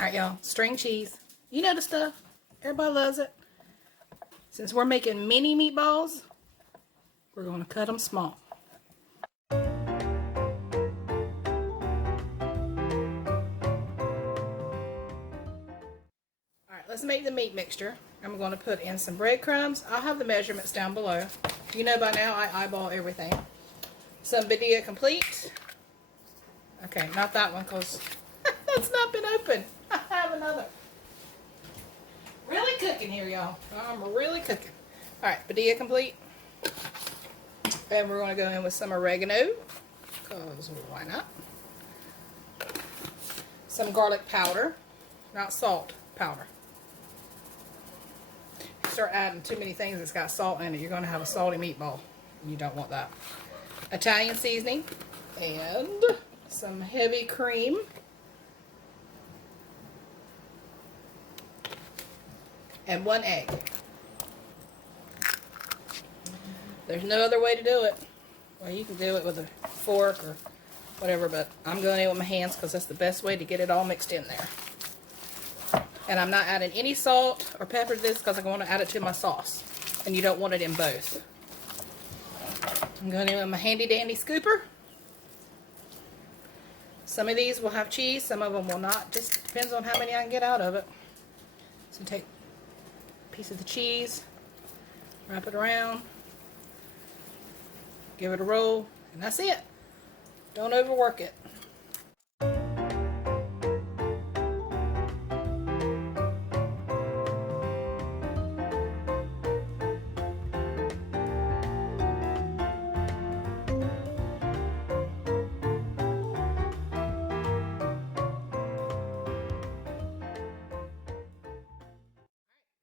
Alright, y'all. String cheese. You know the stuff. Everybody loves it. Since we're making mini meatballs, we're going to cut them small. Alright, let's make the meat mixture. I'm going to put in some breadcrumbs. I'll have the measurements down below. You know by now I eyeball everything. Some badia complete. Okay, not that one because that's not been opened. I have another. Really cooking here, y'all. I'm really cooking. Alright, badia complete. And we're going to go in with some oregano, because why not? Some garlic powder, not salt, powder. If you start adding too many things that's got salt in it, you're going to have a salty meatball. You don't want that. Italian seasoning, and some heavy cream. And 1 egg. There's no other way to do it. Well, you can do it with a fork or whatever, but I'm going in with my hands because that's the best way to get it all mixed in there. And I'm not adding any salt or pepper to this because I want to add it to my sauce. And you don't want it in both. I'm going in with my handy dandy scooper. Some of these will have cheese, some of them will not. Just depends on how many I can get out of it. So take a piece of the cheese, wrap it around, give it a roll, and that's it. Don't overwork it.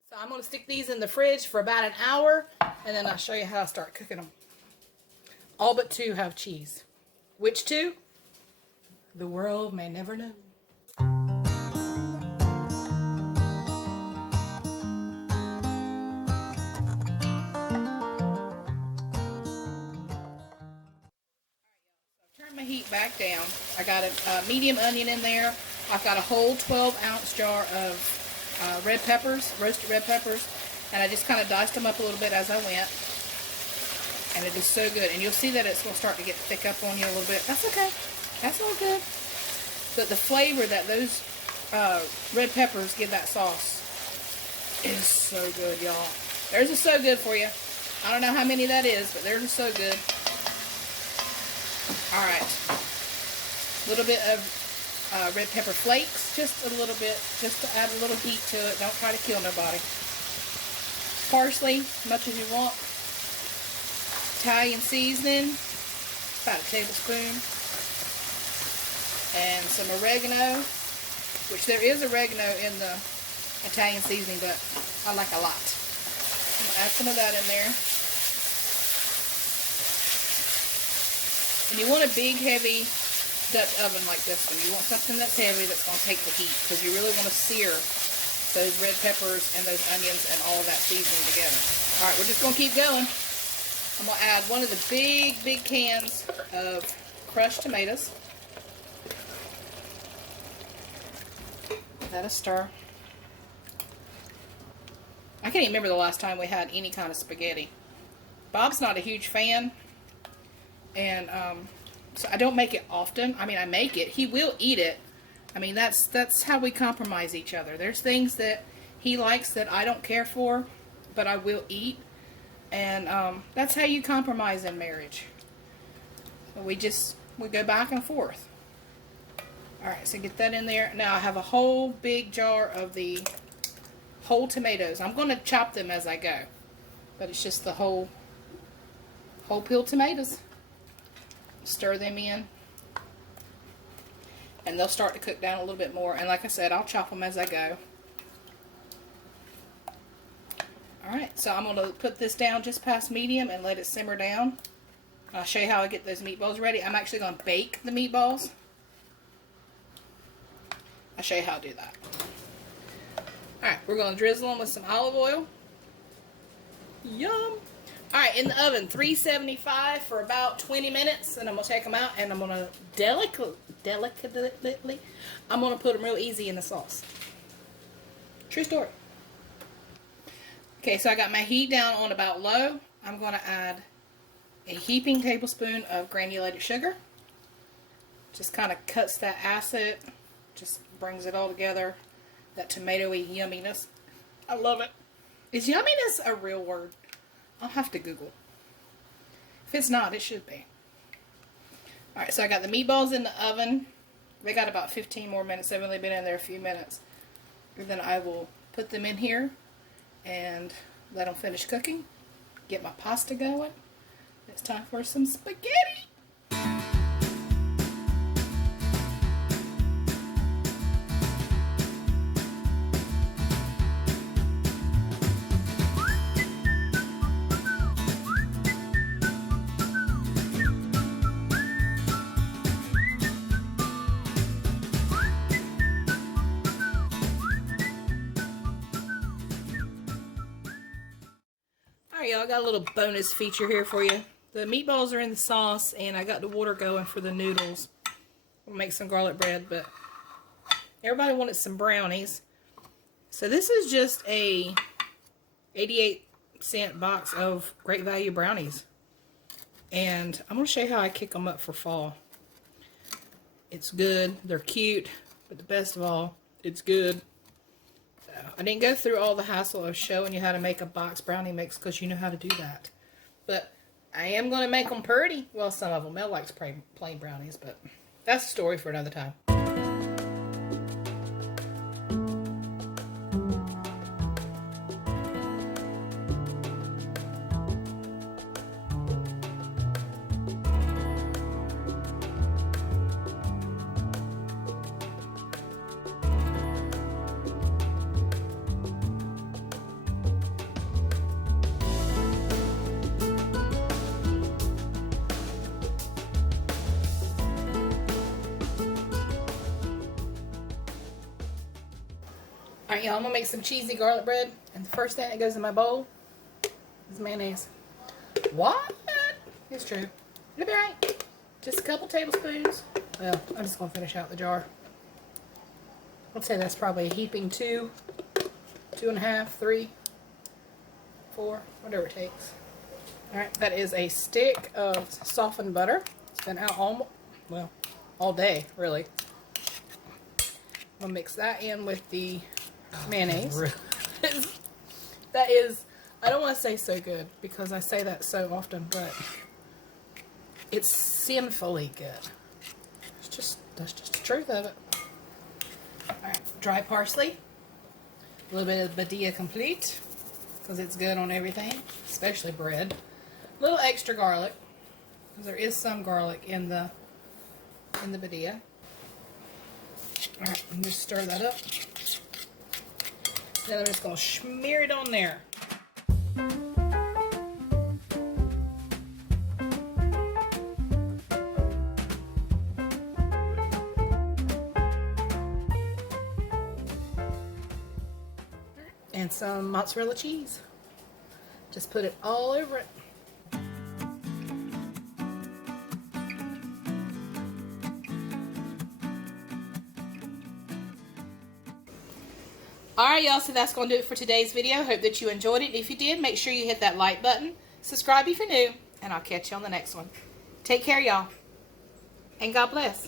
So I'm going to stick these in the fridge for about an hour, and then I'll show you how I start cooking them. All but 2 have cheese. Which 2? The world may never know. Turn my heat back down. I got a medium onion in there. I've got a whole 12-ounce jar of red peppers, roasted red peppers, and I just kind of diced them up a little bit as I went. And it is so good. And you'll see that it's going to start to get thick up on you a little bit. That's okay. That's all good. But the flavor that those red peppers give that sauce is so good, y'all. Theirs is so good for you. I don't know how many that is, but theirs is so good. Alright. A little bit of red pepper flakes. Just a little bit. Just to add a little heat to it. Don't try to kill nobody. Parsley, as much as you want. Italian seasoning, about a tablespoon, and some oregano, which there is oregano in the Italian seasoning, but I like a lot. I'm going to add some of that in there. And you want a big, heavy Dutch oven like this one. You want something that's heavy that's going to take the heat, because you really want to sear those red peppers and those onions and all of that seasoning together. Alright, we're just going to keep going. I'm going to add one of the big cans of crushed tomatoes. Give that a stir. I can't even remember the last time we had any kind of spaghetti. Bob's not a huge fan, and so I don't make it often. I mean, I make it. He will eat it. I mean, that's how we compromise each other. There's things that he likes that I don't care for, but I will eat. And that's how you compromise in marriage. So we go back and forth. Alright, so get that in there. Now I have a whole big jar of the whole tomatoes. I'm going to chop them as I go. But it's just the whole peeled tomatoes. Stir them in. And they'll start to cook down a little bit more. And like I said, I'll chop them as I go. Alright, so I'm going to put this down just past medium and let it simmer down. I'll show you how I get those meatballs ready. I'm actually going to bake the meatballs. I'll show you how to do that. Alright, we're going to drizzle them with some olive oil. Yum! Alright, in the oven, 375 for about 20 minutes. And I'm going to take them out and I'm going to delicately. I'm going to put them real easy in the sauce. True story. Okay, so I got my heat down on about low. I'm going to add a heaping tablespoon of granulated sugar. Just kind of cuts that acid, just brings it all together. That tomatoey yumminess. I love it. Is yumminess a real word? I'll have to Google. If it's not, it should be. Alright, so I got the meatballs in the oven. They got about 15 more minutes. They've only been in there a few minutes. And then I will put them in here and let them finish cooking. Get my pasta going. It's time for some spaghetti. Alright, y'all, I got a little bonus feature here for you. The meatballs are in the sauce, and I got the water going for the noodles. We'll make some garlic bread, but everybody wanted some brownies. So this is just a 88-cent box of Great Value brownies. And I'm going to show you how I kick them up for fall. It's good. They're cute. But the best of all, it's good. I didn't go through all the hassle of showing you how to make a box brownie mix because you know how to do that. But I am going to make them pretty. Well, some of them. Mel likes plain brownies, but that's a story for another time. Alright, y'all, I'm going to make some cheesy garlic bread. And the first thing that goes in my bowl is mayonnaise. What? It's true. It'll be right. Just a couple tablespoons. Well, I'm just going to finish out the jar. I'd say that's probably a heaping 2, 2.5, 3, 4, whatever it takes. Alright, that is a stick of softened butter. It's been out all day, really. I'll mix that in with the mayonnaise. That is, I don't want to say so good because I say that so often, but it's sinfully good. That's just the truth of it. Alright, dry parsley. A little bit of badia complete because it's good on everything, especially bread. A little extra garlic because there is some garlic in the badia. Alright, and just stir that up. Then I'm just going to smear it on there. And some mozzarella cheese. Just put it all over it. Alright, y'all, so that's going to do it for today's video. Hope that you enjoyed it. If you did, make sure you hit that like button. Subscribe if you're new. And I'll catch you on the next one. Take care, y'all. And God bless.